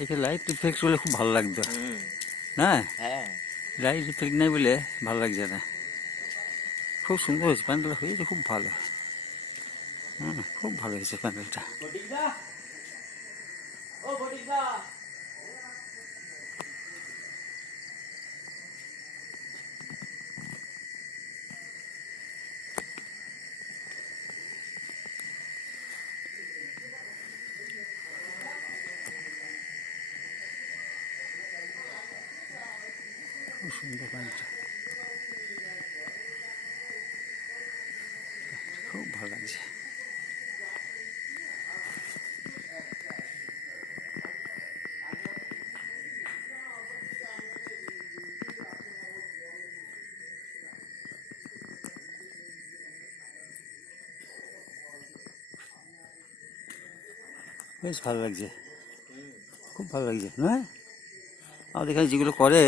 এখানে light effect হলে খুব ভালো লাগতো না? হ্যাঁ, লাইট ইফেক্ট নেই বলে ভালো লাগছে না। খুব সুন্দর হয়েছে প্যান্ডেলটা, হয়েছে খুব ভালো। খুব ভালো হয়েছে প্যান্ডেলটা। খুব সুন্দর প্যান্ডেলটা, খুব ভালো লাগছে। বেশ ভালো লাগছে, খুব ভালো লাগছে, নয়? আমাদের এখানে যেগুলো করে